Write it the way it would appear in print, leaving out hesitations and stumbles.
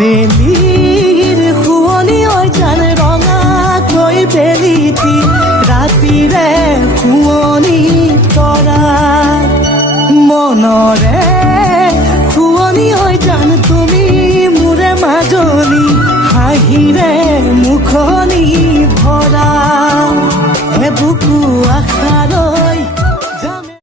বেলিৰ শুৱনি হৈ জান ৰঙাকৈ বেলিটি ৰাতিৰে শুৱনি তৰা মনৰে শুৱনি হৈ জান তুমি মোৰে মাজনী হাঁহিৰে মুখনি ভৰা বুকু